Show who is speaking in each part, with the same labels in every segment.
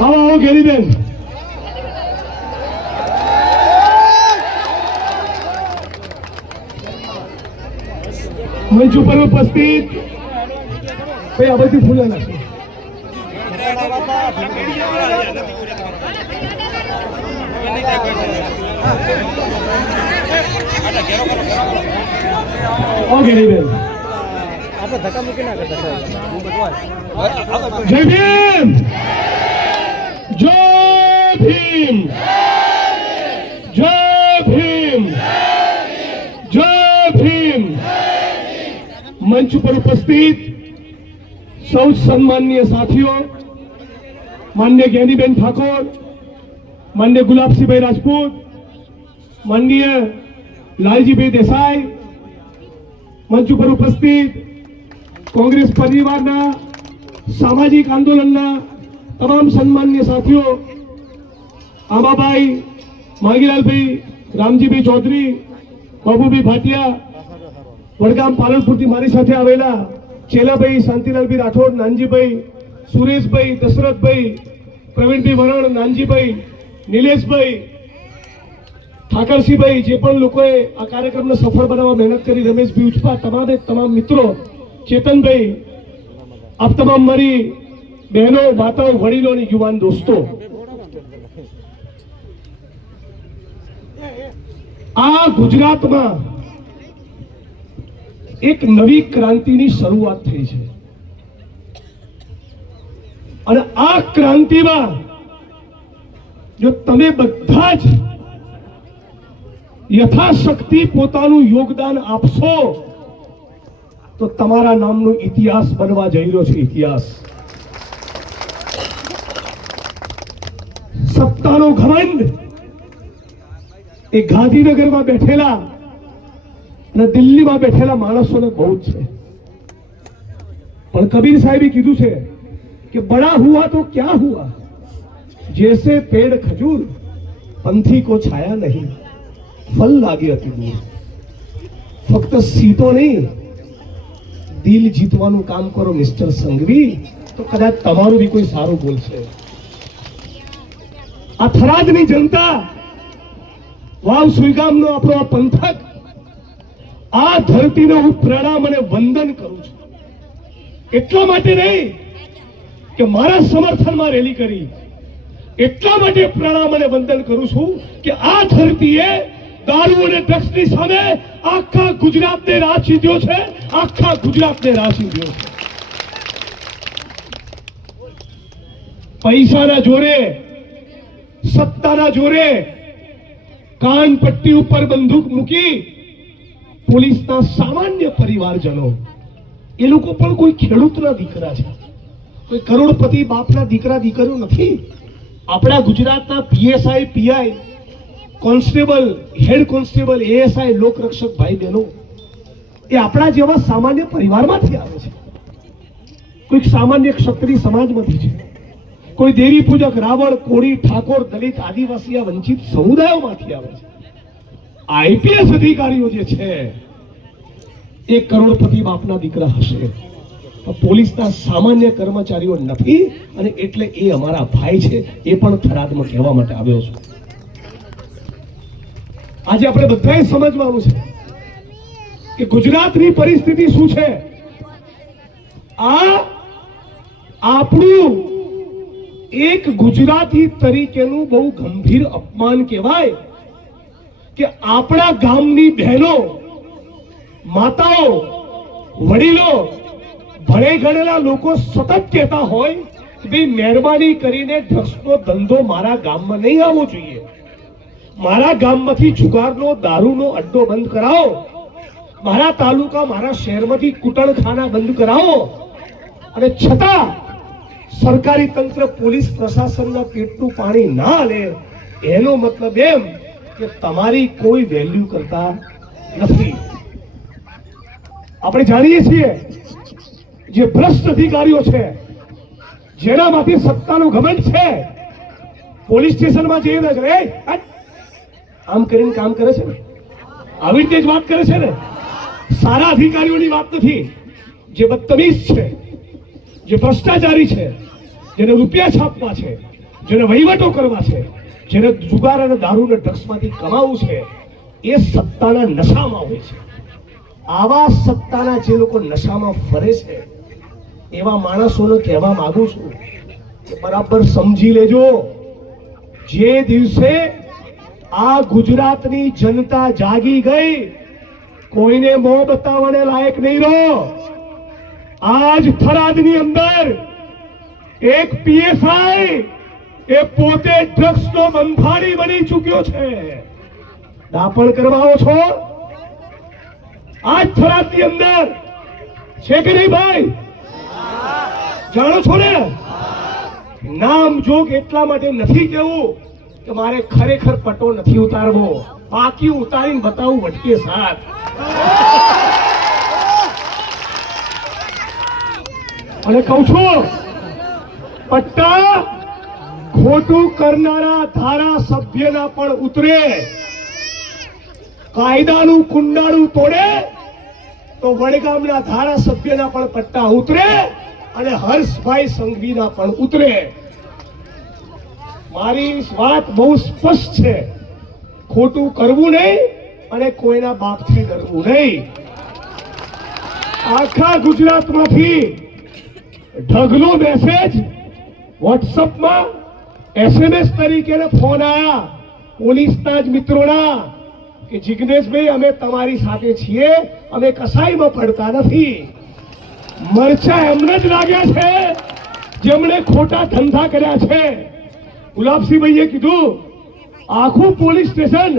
Speaker 1: આવો આવો ગેરીબેન મંચ ઉપર ઉપસ્થિત ભાઈ આ બધી ફૂલે નાખશું ઓકે રીબેન આપણે ધક્કા મૂકી ના કરતા જય ભીમ જય ભીમ જય ભીમ જય ભીમ મંચ પર ઉપસ્થિત સૌ સન્માનીય સાથીઓ માન્ય જ્ઞાનીબેન ઠાકોર માન્ય ગુલાબસિંહભાઈ રાજપૂત માનનીય લાલજીભાઈ દેસાઈ મંચ ઉપર ઉપસ્થિત કોંગ્રેસ પરિવારના સામાજિક આંદોલનના તમામ સન્માનીય સાથીઓ આંબાભાઈ માગીલાલભાઈ રામજીભાઈ ચૌધરી બાબુભાઈ ભાટિયા વડગામ પાલનપુરથી મારી સાથે આવેલા ચેલાભાઈ શાંતિલાલભાઈ રાઠોડ નાનજીભાઈ સુરેશભાઈ દશરથભાઈ પ્રવીણભાઈ વરણ નાનજીભાઈ નિલેશભાઈ ઠાકરસિંહભાઈ જે પણ લોકોએ આ કાર્યક્રમને સફળ બનાવવા મહેનત કરી રમેશભાઈ ઉચપા તમામે તમામ મિત્રો ચેતનભાઈ આપ તમામ મારી બહેનો માતાઓ વડીલો અને યુવાન દોસ્તો આ ગુજરાતમાં એક નવી ક્રાંતિની શરૂઆત થઈ છે અને આ ક્રાંતિમાં જો તમે બધા જ યથાશક્તિ પોતાનું યોગદાન આપશો તો તમારા નામનો ઇતિહાસ બનવા જઈ રહ્યો છે ઇતિહાસ સત્તાનો ઘમંડ એ ગાંધીનગરમાં બેઠેલા અને દિલ્હીમાં બેઠેલા માણસોને બહુ જ છે પણ કબીર સાહેબે કીધું છે કે બડા હુઆ તો ક્યાં હુઆ જેસે પેડ ખજૂર પંથી કો છાયા નહીં ફલ લાગે હતી દૂર ફક્ત સીતો નહીં દિલ જીતવાનું કામ કરો મિસ્ટર સંઘવી તો કદાચ તમારું બી કોઈ સારું બોલશે આ થરાદની જનતા વાવ સુઈગામનો આપણો આ પંથક આ ધરતીને હું પ્રણામ અને વંદન કરું છું એટલા માટે નહીં કે મારા સમર્થનમાં રેલી કરી એટલા માટે પ્રણામ અને વંદન કરું છું કે આ ધરતીએ દારૂ અને ડ્રગ્સની સામે આખા ગુજરાતને રાહ ચીધ્યો છે આખા ગુજરાતને રાહ ચીધ્યો છે પૈસાના જોડે સત્તાના જોરે કાન પટ્ટી ઉપર બંદૂક મૂકી પોલીસના સામાન્ય પરિવારજનો એ લોકો પણ કોઈ ખેડૂતના દીકરા છે કોઈ કરોડપતિ બાપના દીકરા દીકરો નથી આપણા ગુજરાતના PSI PI constable head constable ASI લોકરક્ષક ભાઈ બહેનો એ આપણા જેવા સામાન્ય પરિવારમાંથી આવે છે કોઈક સામાન્ય ક્ષત્રિય સમાજમાંથી છે કોઈ દેવી પૂજક રાવળ કોળી ઠાકોર દલિત આદિવાસી વંચિત સમુદાયોમાંથી આવે છે આઈપીએસ અધિકારીઓ જે છે એ કરોડપતિ બાપના દીકરા હશે પોલીસના સામાન્ય કર્મચારીઓ નથી અને એટલે એ અમારા ભાઈ છે એ પણ ફરાદમાં કહેવા માટે આવ્યો છું આજે આપણે બધાએ સમજવાનું છે કે ગુજરાતની પરિસ્થિતિ શું છે આ આપણું એક ગુજરાતી તરીકેનું બહુ ગંભીર અપમાન કહેવાય કે આપણા ગામની બહેનો માતાઓ વડીલો ભણે ગણેલા લોકો સતત કહેતા હોય ભાઈ મહેરબાની કરીને ડ્રગ્સનો ધંધો મારા ગામમાં નહીં આવવો જોઈએ મારા ગામમાંથી જુગારનો દારૂનો અડ્ડો બંધ કરાવો મારા તાલુકા મારા શહેરમાંથી કુટણખાના બંધ કરાવો અને છતાં સરકારી તંત્ર પોલીસ પ્રશાસનના પેટનું પાણી ના લે એનો મતલબ એમ કે તમારી કોઈ વેલ્યુ કરતા નથી આપણે જાણીએ છીએ જે ભ્રષ્ટ અધિકારીઓ છે જેનામાંથી સત્તાનું ઘમંડ છે પોલીસ સ્ટેશનમાં જઈને છે એ આમ કરીને કામ કરે છે ને આવી રીતે જ વાત કરે છે ને સારા અધિકારીઓની વાત નથી જે બદતમીઝ છે જે ભ્રષ્ટાચારી છે જેને રૂપિયા છાપવા છે જેને વહીવટો કરવા છે જેને જુગાર અને દારૂ અને ડ્રગ્સમાંથી કમાવું છે એ સત્તાના નશામાં હોય છે આવા સત્તાના જે લોકો નશામાં ફરે છે એવા માણસોને કહેવા માંગુ છું કે બરાબર સમજી લેજો જે દિવસે આ ગુજરાતની જનતા જાગી ગઈ કોઈને મોં બતાવવાને લાયક નહીં રહો આજ ફરાદની અંદર એક પીએસઆઈ એ પોતે નો મંફાણી બની ચૂક્યો છે દાપણ કરવાઓ છો આજ ની અંદર છે કે નહીં ભાઈ જાણો છો ને નામ જોગ એટલા માટે નથી કેવું કે મારે ખરેખર પટો નથી ઉતારવો બાકી ઉતારીને બતાવું વટકે સાથ અને કહું છું પટ્ટા ખોટું કરનારા ધારાસભ્યના પણ ઉતરે કાયદાનું કુંડાળું તોડે તો વડગામના ધારાસભ્યના પણ પટ્ટા ઉતરે અને હર્ષભાઈ સંઘવીના પણ ઉતરે મારી વાત બહુ સ્પષ્ટ છે ખોટું કરવું નહીં અને કોઈના બાપથી ડરવું નહીં આખા ગુજરાતમાંથી ઢગલો મેસેજ વોટ્સઅપમાં એસએમએસ તરીકેનો ફોન આવ્યા પોલીસના જ મિત્રોના કે જિજ્ઞેશભાઈ અમે તમારી સાથે છીએ અમે કસાઈમાં પડતા નથી મરચા એમને જ લાગ્યા છે જેમણે ખોટા ધંધા કર્યા છે ગુલાબસિંહભાઈએ કીધું આખું પોલીસ સ્ટેશન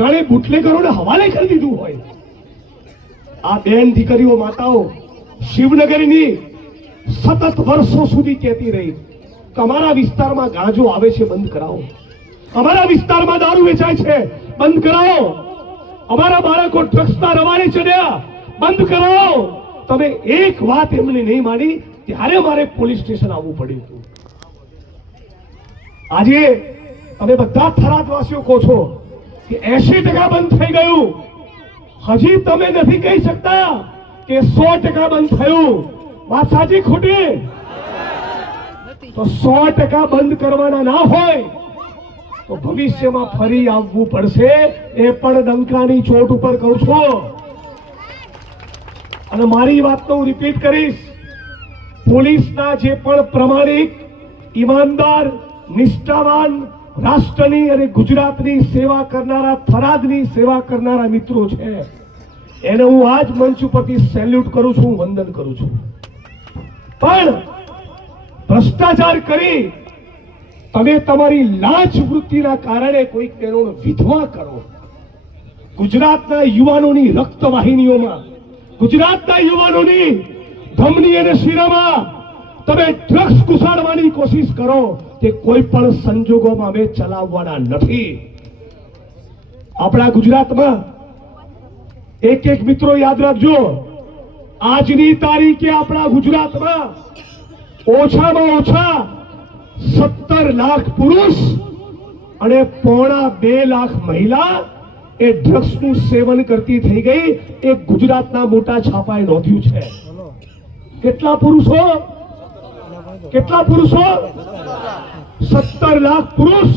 Speaker 1: જાણે બુટલેગરોને હવાલે કરી દીધું હોય આ બેન દીકરીઓ માતાઓ શિવનગરની સતત વર્ષો સુધી કહેતી રહી તમારા વિસ્તારમાં ગાંજો આવે છે બંધ કરાવો અમારા વિસ્તારમાં દારૂ વેચાય છે બંધ કરાવો અમારા બાળકો ડ્રગ્સના રવાને ચડ્યા બંધ કરાવો તમે એક વાત એમને નહીં માની ત્યારે મારે પોલીસ સ્ટેશન આવવું પડ્યું હતું આજે તમે બધા થરાદવાસીઓ કહો છો કે એસી ટકા બંધ થઈ ગયું હજી તમે નથી કહી શકતા કે સો ટકા બંધ થયું વાત સાચી ખોટી તો સો ટકા બંધ કરવાના ના હોય તો ભવિષ્યમાં ફરી આવવું પડશે એ પણ ડંકાની ચોટ ઉપર કહું છું અને મારી વાત તો હું રિપીટ કરીશ પોલીસના જે પણ પ્રમાણિક ઈમાનદાર નિષ્ઠાવાન રાષ્ટ્રની અને ગુજરાતની સેવા કરનારા ફરાદની સેવા કરનારા મિત્રો છે એને હું આજ મંચ ઉપરથી સેલ્યુટ કરું છું વંદન કરું છું પણ ભ્રષ્ટાચાર કરી તમે તમારી લાંચ વૃત્તિના કારણે કોઈક તેનો વિધવા કરો ગુજરાતના યુવાનોની રક્ત વાહિનીઓમાં ગુજરાતના યુવાનોની ધમની અને શિરામાં તમે ડ્રગ્સ ઘુસાડવાની કોશિશ કરો તે કોઈ પણ સંજોગોમાં અમે ચલાવવાના નથી આપણા ગુજરાતમાં એક એક મિત્રો યાદ રાખજો આજની તારીખે આપણા ગુજરાતમાં ઓછામાં ઓછા સત્તર લાખ પુરુષ અને પોણા બે લાખ મહિલા એ ડ્રગ્સનું સેવન કરતી થઈ ગઈ એ ગુજરાતના મોટા છાપાએ નોંધ્યું છે કેટલા પુરુષો કેટલા પુરુષો સત્તર લાખ પુરુષ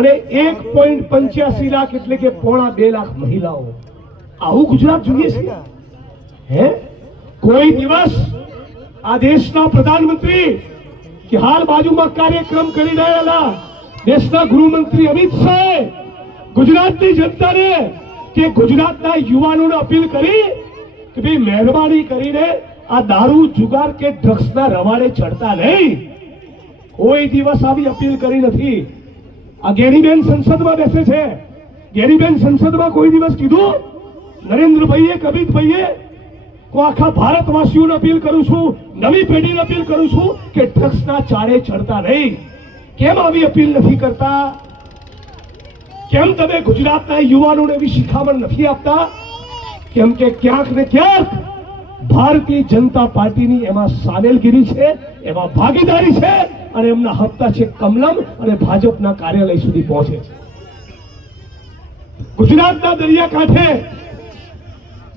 Speaker 1: અને એક પોઈન્ટ પંચ્યાસી લાખ એટલે કે પોણા બે લાખ મહિલાઓ આવું ગુજરાત જોઈએ છે હે કોઈ દિવસ આ દેશના પ્રધાનમંત્રી કે હાલ બાજુમાં કાર્યક્રમ કરી રહેલા દેશના ગૃહમંત્રી અમિત શાહે ગુજરાતની જનતાને કે ગુજરાતના યુવાનોને અપીલ કરી કે ભાઈ મહેરબાની કરીને આ દારૂ જુગાર કે ડ્રગ્સના રવાડે ચડતા નહીં કોઈ દિવસ આવી અપીલ કરી નથી આ ગેરીબેન સંસદમાં બેસે છે ગેરીબેન સંસદમાં કોઈ દિવસ કીધું નરેન્દ્રભાઈએ કબીતભાઈએ હું આખા ભારતવાસીઓને અપીલ કરું છું નવી પેઢીને અપીલ કરું છું કે ડ્રગ્સના ચારે ચડતા નહીં કેમ આવી અપીલ નથી કરતા કેમ તમે ગુજરાતના યુવાનોને એવી શિખામણ નથી આપતા કેમ કે ક્યાંક ને ક્યાંક ભારતીય જનતા પાર્ટીની એમાં સામેલગીરી છે એમાં ભાગીદારી છે અને એમના હપ્તા છે કમલમ અને ભાજપના કાર્યાલય સુધી પહોંચે છે ગુજરાતના દરિયાકાંઠે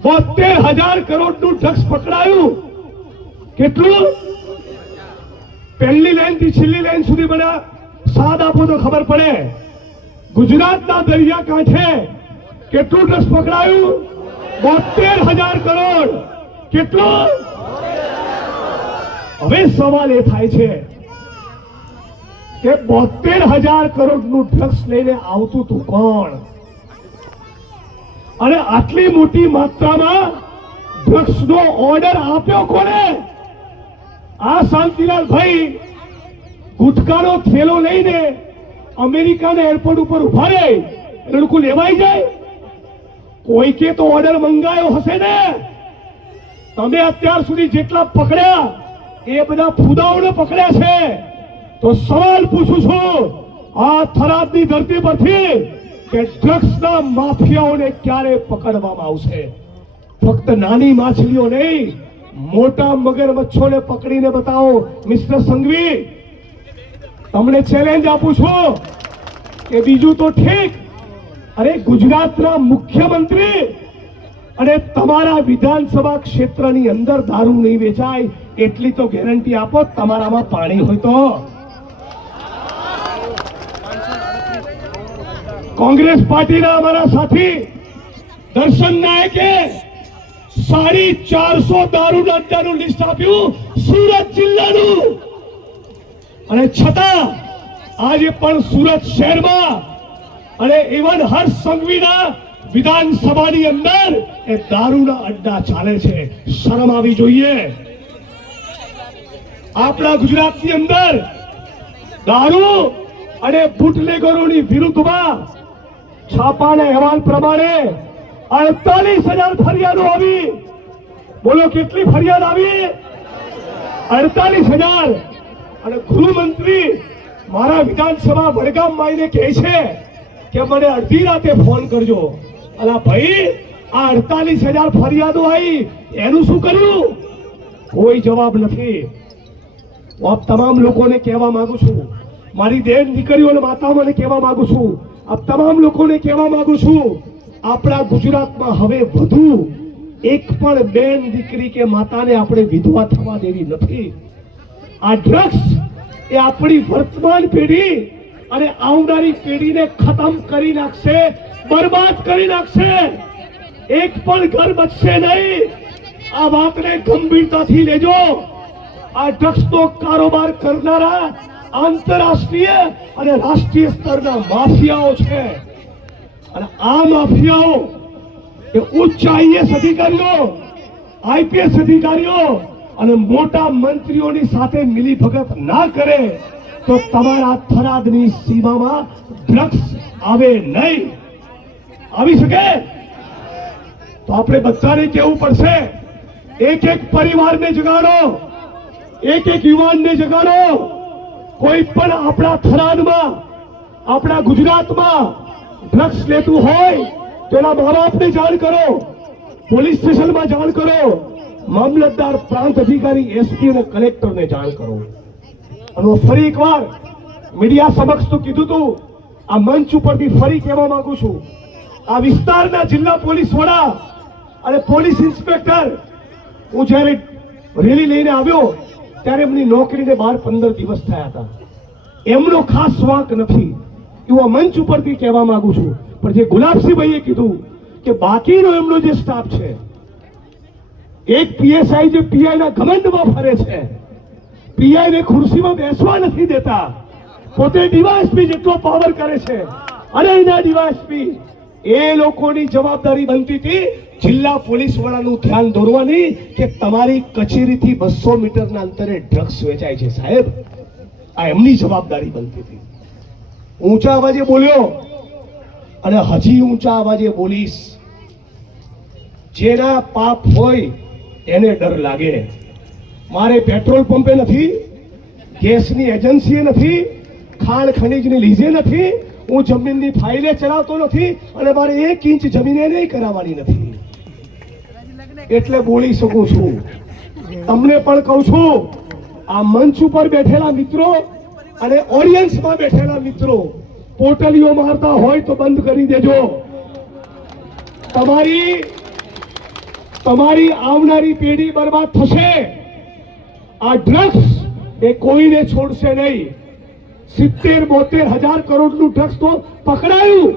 Speaker 1: બોતેર હજાર કરોડ નું ડ્રગ્સ પકડાયું કેટલું પહેલી લાઈન થી છેલ્લી લાઈન સુધી મને સાદ આપો તો ખબર પડે ગુજરાતના દરિયા કાંઠે કેટલું ડ્રગ્સ પકડાયું બોતેર હજાર કરોડ કેટલું હવે સવાલ એ થાય છે કે બોતેર હજાર કરોડ નું ડ્રગ્સ લઈને આવતું તું કોણ અને આટલી મોટી માત્રામાં ડ્રગ્સનો ઓર્ડર આપ્યો કોને આ શાંતિલાલ ભાઈ ગુટકાનો થેલો લઈને અમેરિકાના એરપોર્ટ ઉપર ઉભા રહે એટલે લોકો લેવાઈ જાય કોઈકે તો ઓર્ડર મંગાયો હશે ને તમે અત્યાર સુધી જેટલા પકડ્યા એ બધા ફુદાઓને પકડ્યા છે તો સવાલ પૂછું છું આ થરાદની ધરતી પરથી કે ડ્રગ્સના માફિયાઓને ક્યારે પકડવામાં આવશે ફક્ત નાની માછલીઓ નહીં મોટા મગરમચ્છોને પકડીને બતાવો મિસ્ટર સંઘવી તમને ચેલેન્જ આપું છું કે બીજું તો ઠીક અરે ગુજરાતના મુખ્યમંત્રી અને તમારા વિધાનસભા ક્ષેત્રની અંદર દારૂ નહીં વેચાય એટલી તો ગેરંટી આપો તમારામાં પાણી હોય તો કોંગ્રેસ પાર્ટીના અમારા સાથી દર્શન નાયકે સાડી ચારસો દારૂ અડ્ડાનું લિસ્ટ આપ્યું સુરત જિલ્લાનું અને છતાં આજે પણ સુરત શહેરમાં અને ઇવન હર સંઘવીના વિધાનસભાની અંદર એ દારૂના અડ્ડા ચાલે છે શરમ આવી જોઈએ આપણા ગુજરાતની અંદર દારૂ અને બુટલેગરોની વિરુદ્ધમાં છાપાના અહેવાલ પ્રમાણે અડતાલીસ હજાર ફરિયાદો આવી બોલો કેટલી ફરિયાદ આવી અડતાલીસ હજાર અને ગૃહમંત્રી મારા વિધાનસભા વડગામ માઈને કહે છે કે મને અડધી રાતે ફોન કરજો અલા ભાઈ આ અડતાલીસ હજાર ફરિયાદો આવી એનું શું કર્યું કોઈ જવાબ નથી હું આપ તમામ લોકોને કહેવા માંગુ છું મારી દેન દીકરીઓને માતાઓને કહેવા માંગુ છું આ તમામ લોકોને કહેવા માંગુ છું આપણા ગુજરાતમાં હવે વધુ એક પણ બેન દીકરી કે માતાને આપણે વિધવા થવા દેવી નથી આ ડ્રગ્સ એ આપણી વર્તમાન પેઢી અને આવનારી પેઢીને ખતમ કરી નાખશે બરબાદ કરી નાખશે એક પણ ઘર બચશે નહીં આ વાતને ગંભીરતાથી લેજો આ તો કારોબાર કરનારા આંતરરાષ્ટ્રીય અને રાષ્ટ્રીય સ્તરના માફિયાઓ છે અને આ માફિયાઓ એ ઉચ્ચ આઈએસ અધિકારીઓ આઈપીએસ અધિકારીઓ અને મોટા મંત્રીઓની સાથે મિલીભગત ના કરે તો તમારા થરાદની સીમામાં ડ્રગ્સ આવે નહીં આવી શકે તો આપણે બધાને કહેવું પડશે એક એક પરિવારને જગાડો એક એક યુવાનને જગાડો કોઈ પણ આપણા થરાદમાં આપણા ગુજરાતમાં ડ્રગ્સ લેતું હોય તો એના મા બાપને જાણ કરો પોલીસ સ્ટેશનમાં જાણ કરો મામલતદાર પ્રાંત અધિકારી એસપી અને કલેક્ટરને જાણ કરો અને ફરી એકવાર મીડિયા સમક્ષ તો કીધું તું આ મંચ ઉપરથી ફરી કહેવા માંગુ છું આ વિસ્તારના જિલ્લા પોલીસ વડા અને પોલીસ ઇન્સ્પેક્ટર હું જ્યારે રેલી લઈને આવ્યો ત્યારે એમની નોકરીને બાર પંદર દિવસ થયા હતા એમનો ખાસ વાંક નથી એવું આ મંચ ઉપરથી કહેવા માંગુ છું પણ જે ગુલાબસિંહભાઈએ કીધું કે બાકીનો એમનો જે સ્ટાફ છે એક પીએસઆઈ જે પીઆઈના ઘમંડમાં ફરે છે પીઆઈને ખુરશીમાં બેસવા નથી દેતા પોતે ડીવાયએસપી જેટલો પાવર કરે છે અને એના ડીવાયએસપી એ લોકોની જવાબદારી બનતી હતી જિલ્લા પોલીસ વડાનું ધ્યાન દોરવાની કે તમારી કચેરીથી બસો મીટરના અંતરે ડ્રગ્સ વેચાય છે સાહેબ આ એમની જવાબદારી બનતી હતી ઊંચા અવાજે બોલ્યો અને હજી ઊંચા અવાજે બોલીશ જેના પાપ હોય એને ડર લાગે મારે પેટ્રોલ પંપે નથી ગેસની એજન્સીએ નથી ખાણ ખનીજની લીઝે નથી હું જમીનની ફાઇલે ચલાવતો નથી અને મારે એક ઇંચ જમીને નહીં કરાવવાની નથી એટલે બોલી શકું છું તમને પણ કહું છું આ મંચ ઉપર બેઠેલા મિત્રો અને ઓડિયન્સમાં બેઠેલા મિત્રો પોટલીઓ મારતા હોય તો બંધ કરી દેજો તમારી તમારી આવનારી પેઢી બરબાદ થશે આ ડ્રગ્સ એ કોઈને છોડશે નહીં સિત્તેર બોતેર હજાર કરોડનું ડ્રગ્સ તો પકડાયું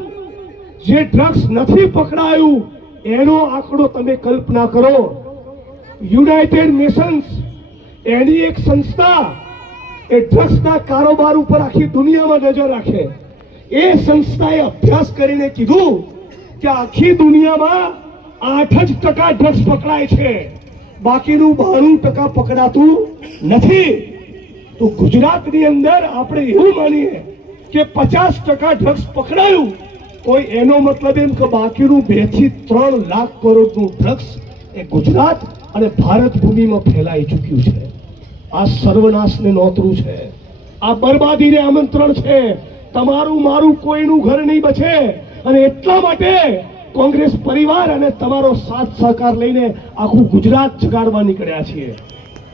Speaker 1: જે ડ્રગ્સ નથી પકડાયું એનો આંકડો તમે કલ્પના કરો યુનાઇટેડ નેશન્સ એની એક સંસ્થા એ ડ્રગ્સના કારોબાર ઉપર આખી દુનિયામાં નજર રાખે એ સંસ્થાએ અભ્યાસ કરીને કીધું કે આખી દુનિયામાં આઠ જ ટકા ડ્રગ્સ પકડાય છે બાકીનું બાણું ટકા પકડાતું નથી તો ગુજરાતની અંદર આપણે એવું માનીએ કે પચાસ ટકા ડ્રગ્સ પકડાયું કોઈ એનો મતલબ એમ કે બાકીનું બે થી ત્રણ લાખ કરોડનું ડ્રગ્સ એ ગુજરાત અને ભારત ભૂમિમાં ફેલાઈ ચૂક્યું છે આ સર્વનાશને નોતરું છે આ બરબાદીને આમંત્રણ છે તમારું મારું કોઈનું ઘર નહીં બચે અને એટલા માટે કોંગ્રેસ પરિવાર અને તમારો સાથ સહકાર લઈને આખું ગુજરાત જગાડવા નીકળ્યા છીએ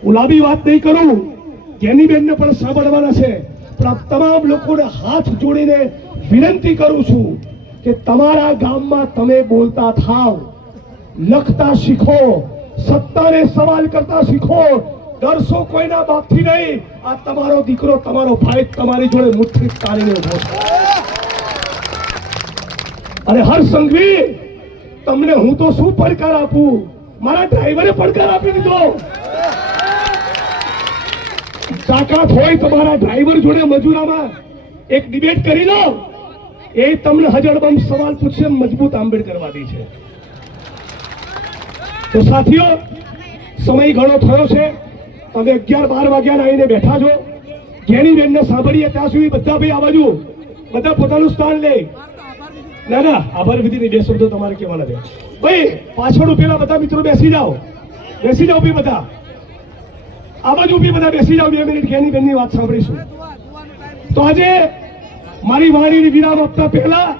Speaker 1: ગુલાબી વાત નહીં કરું બેનને પણ સાંભળવાના છે પણ તમામ લોકોને હાથ જોડીને વિનંતી કરું છું કે તમારા ગામમાં તમે બોલતા થાવ લખતા શીખો સત્તાને સવાલ કરતા શીખો ડરશો કોઈના બાપથી નહીં આ તમારો દીકરો તમારો ભાઈ તમારી જોડે મુઠ્ઠી તારીને ઉભો અરે હર સંઘવી તમને હું તો શું પડકાર આપું મારા ડ્રાઈવરે પડકાર આપી દીધો તાકાત હોય તમારા ડ્રાઈવર જોડે મજૂરામાં એક ડિબેટ કરી લો એ તમને હજડબમ સવાલ પૂછશે મજબૂત આંબેડકરવાદી છે તો સાથીઓ સમય ઘણો થયો છે તમે અગિયાર બાર વાગ્યા આવીને બેઠા છો બેન ને સાંભળીએ ત્યાં સુધી બધા ભાઈ આ બાજુ બધા પોતાનું સ્થાન લે ના ના આભાર વિધિની બે શબ્દો તમારે કહેવાના છે ભાઈ પાછળ પેલા બધા મિત્રો બેસી જાઓ બેસી જાઓ ભી બધા આ બાજુ બી બધા બેસી જાઓ બે મિનિટ ઘેની ની વાત સાંભળીશું તો આજે મારી વાણીને વિરામ આપતા પહેલા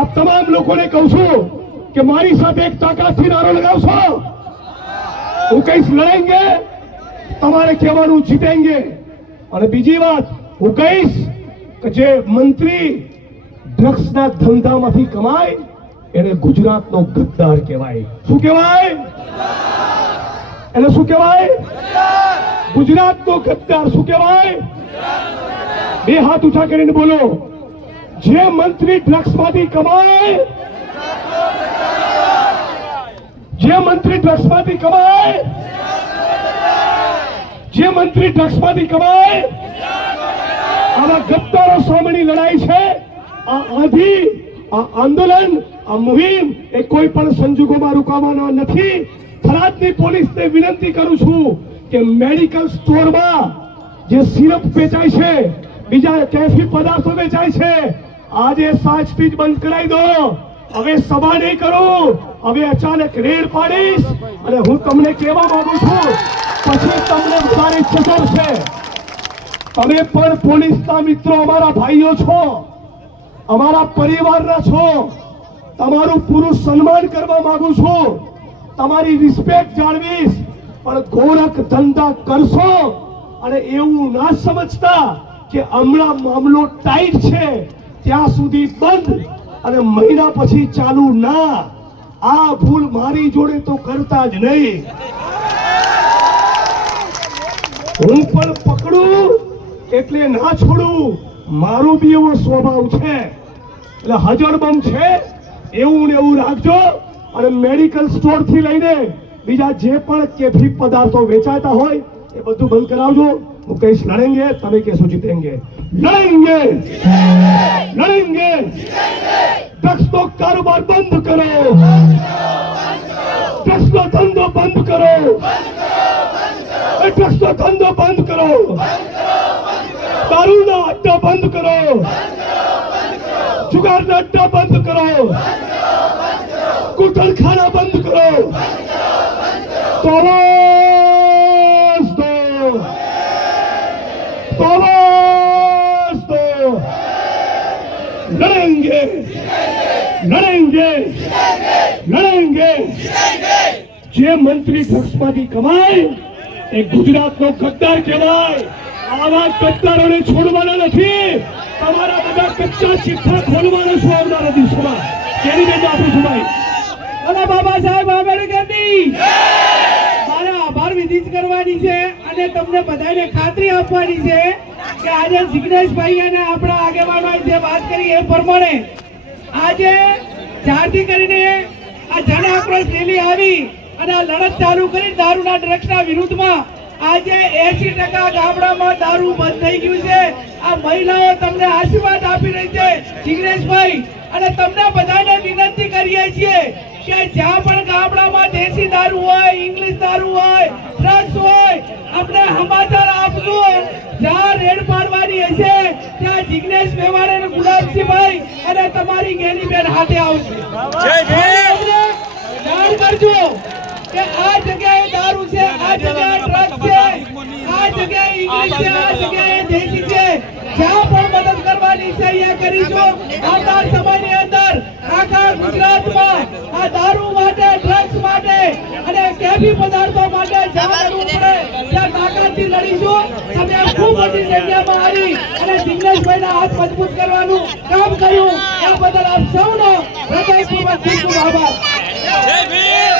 Speaker 1: આપ તમામ લોકોને કહું છું કે મારી સાથે એક તાકાતથી નારો લગાવશો હું કહીશ લડેંગે તમારે કહેવાનું જીતેંગે અને બીજી વાત હું કહીશ કે જે મંત્રી ડ્રગ્સના ધંધામાંથી કમાય એને ગુજરાતનો ગદ્દાર કહેવાય શું કહેવાય એને શું કહેવાય ગુજરાતનો ગદ્દાર શું કહેવાય બે હાથ ઉઠા કરીને બોલો જે મંત્રી ડ્રગ્સ માંથી કમાય જે મંત્રી ડ્રગ્સ માંથી કમાય જે મંત્રી ડ્રગ્સ માંથી કમાય આવા ગદ્દારો સામેની લડાઈ છે આ આધી આ આંદોલન આ મુહિમ એ કોઈ પણ સંજોગોમાં રોકાવાનો નથી થરાદની પોલીસને વિનંતી કરું છું કે મેડિકલ સ્ટોરમાં જે સિરપ વેચાય છે બીજા કેફી પદાર્થો વેચાય છે આજે સાચ જ બંધ કરાવી દો હવે સભા નહીં કરું હવે અચાનક રેડ પાડીશ અને હું તમને કહેવા માંગુ છું પછી તમને મારી ચદર છે તમે પણ પોલીસના મિત્રો અમારા ભાઈઓ છો અમારા પરિવારના છો તમારું પૂરું સન્માન કરવા માંગુ છું તમારી રિસ્પેક્ટ જાળવીશ પણ ગોરખ ધંધા કરશો અને એવું ના સમજતા કે હમણાં મામલો ટાઈટ છે ત્યાં સુધી બંધ અને મહિના પછી ચાલુ ના આ ભૂલ મારી જોડે તો કરતા જ નહીં હું પણ પકડું એટલે ના છોડું મારો બી એવો સ્વભાવ છે એટલે હજરબમ છે એવું ને એવું રાખજો અને મેડિકલ સ્ટોરથી લઈને બીજા જે પણ કેફી પદાર્થો વેચાતા હોય એ બધું બંધ કરાવજો હું કહીશ લડેંગે તમે કહેશો જીતેંગે લડેંગે લડેંગે ડ્રગ્સ નો કારોબાર બંધ કરો ડ્રગ્સ નો ધંધો બંધ કરો ડ્રગ્સ નો ધંધો બંધ કરો દારૂ ના અડ્ડા બંધ કરો મંત્રી પક્ષમાંથી કમાય એ ગુજરાતનો ગદ્દાર કહેવાય આવા ગદ્દારોને છોડવાના નથી તમારા બધા કચ્ચા ચિઠ્ઠા ખોલવાના છો આવનારા દિવસોમાં કેવી રીતે આપું છું ભાઈ બોલો બાબા સાહેબ આંબેડકરની મારે આભાર વિધિ કરવાની છે અને તમને બધાને ખાતરી આપવાની છે કે આજે જિગ્નેશભાઈ અને આપણા આગેવાનો જે વાત કરી એ પ્રમાણે આજે જ્યારથી કરીને આ જન આક્રોશ રેલી આવી અને આ લડત ચાલુ કરી દારૂના ડ્રગ્સના વિરુદ્ધમાં આજે એસી ટકા ગામડામાં દારૂ બંધ થઈ ગયું છે આ મહિલાઓ તમને આશીર્વાદ આપી રહી છે જિગ્નેશભાઈ અને તમને બધાને વિનંતી કરીએ છીએ કે જ્યાં પણ ગામડામાં દેશી દારૂ હોય ઇંગ્લિશ દારૂ હોય ડ્રગ્સ હોય આપણે સમાચાર આપજો જ્યાં રેડ પાડવાની હશે ત્યાં જિગ્નેશ મેવાડ અને ગુલાબસિંહભાઈ અને તમારી ગેની બેન હાથે આવશે જાણ કરજો કે આ જગ્યાએ દારૂ છે આ જગ્યાએ ડ્રગ્સ છે આ જગ્યાએ ઇંગ્લિશ છે આ જગ્યાએ દેશી છે જ્યાં પણ મદદ કરવાની છે અહીંયા કરીશું આવનાર સમયની અંદર આખા ગુજરાતમાં આ દારૂ માટે ડ્રગ્સ માટે અને કેફી પદાર્થો માટે જ્યાં પડે ત્યાં તાકાતથી લડીશું તમે ખૂબ મોટી જગ્યામાં આવી અને જિગ્નેશભાઈના હાથ મજબૂત કરવાનું કામ કર્યું એ બદલ આપ સૌનો હૃદયપૂર્વક ખૂબ ખૂબ આભાર જય ભીમ